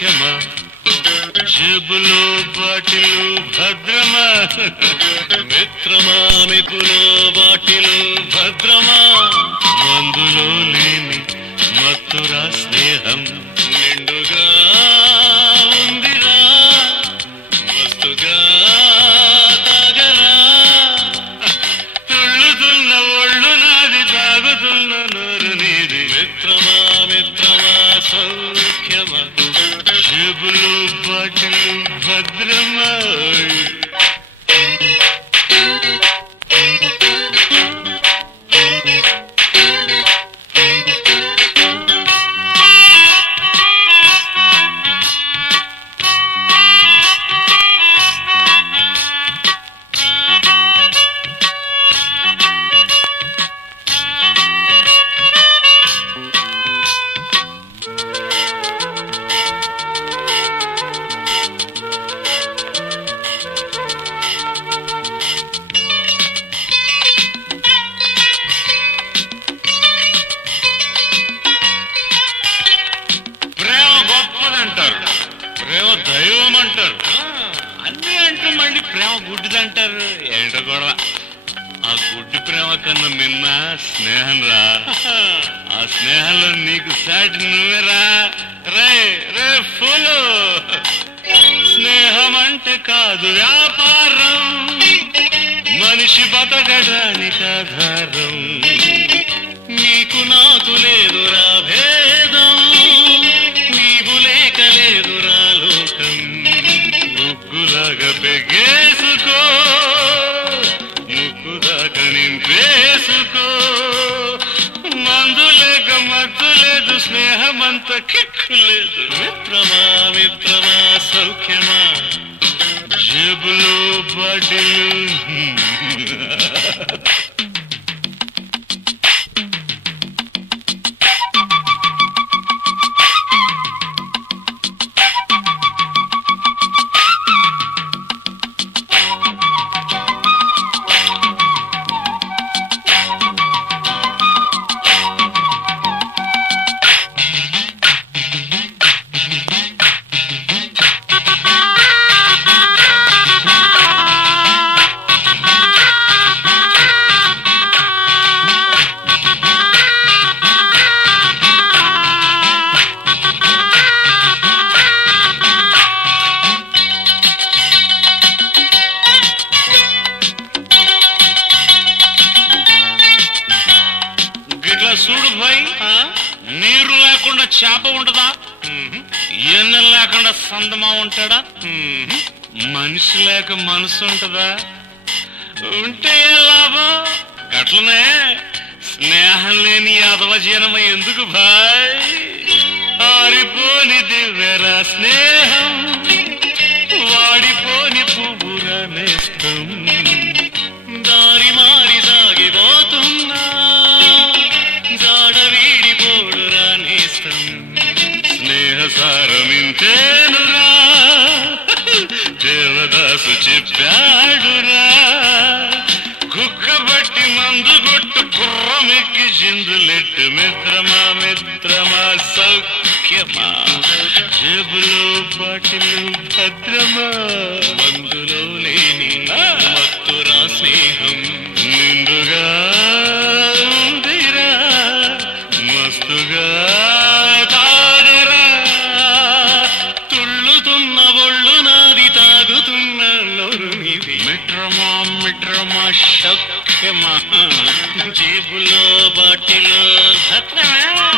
సౌఖ్యమా జేబులో బాటిలు భద్రమా మిత్రమా మిగులో బాటిలు భద్రమా మందులో లేని మత్తురా స్నేహం నిండుగా ఉందిరా మస్తుగా తాగరా తుళ్ళుతున్న ఒళ్ళు నాది తాగుతున్న నోరు నీది మిత్రమా మిత్రమా సౌఖ్యమా జేబులు బాటిలు భద్రమా ప్రేమ దైవం అంటారు అన్నీ అంటూ మళ్ళీ ప్రేమ గుడ్డిదంటారు ఏంటో కూడా ఆ గుడ్డి ప్రేమ కన్నా మిన్న స్నేహం రా ఆ స్నేహంలో నీకు సాటి నువ్వేరా రే రే ఫుల్ స్నేహం అంటే కాదు వ్యాపారం మనిషి బతకడానికి ఆధారం నీకు నాకు లేదురా భేదం నీవు లేక లేదురా లోకం ముగ్గులాగా పెగేసుకో ముక్కు దాకా నింపేసుకో మందు లేక మత్తు లేదు స్నేహమంత కిక్కు లేదు మిత్రమా మిత్రమా సౌఖ్యమా జేబులో బాటిలు చూడు భాయ్ నీరు లేకుండా చేప ఉంటదా ఎన్నెల లేకుండా సందమా ఉంటాడా మనిషి లేక మనసు ఉంటదా ఉంటే లాభం గట్లనే స్నేహం లేని యాదవ జీనమ ఎందుకు భాయ్ ఆరిపోని దివ్యరా స్నేహం వాడిపోని పువ్వురా నేస్తం దారి మారి సాగిపోతున్నా స్నేహ సారమింతేనురా దేవదాసు చెప్పాడురా కుక్కబట్టి మందు కొట్టు కుర్రమెక్కి జిందులెట్టు మిత్రమా మిత్రమా సౌఖ్యమా జేబులో బాటిలు భద్రమా మందులో లేని మత్తురా స్నేహం నిండుగా ఉందిరా మస్తుగా మిత్రమా మిత్రమా సౌఖ్యమా జేబులో బాటిలో భద్రమా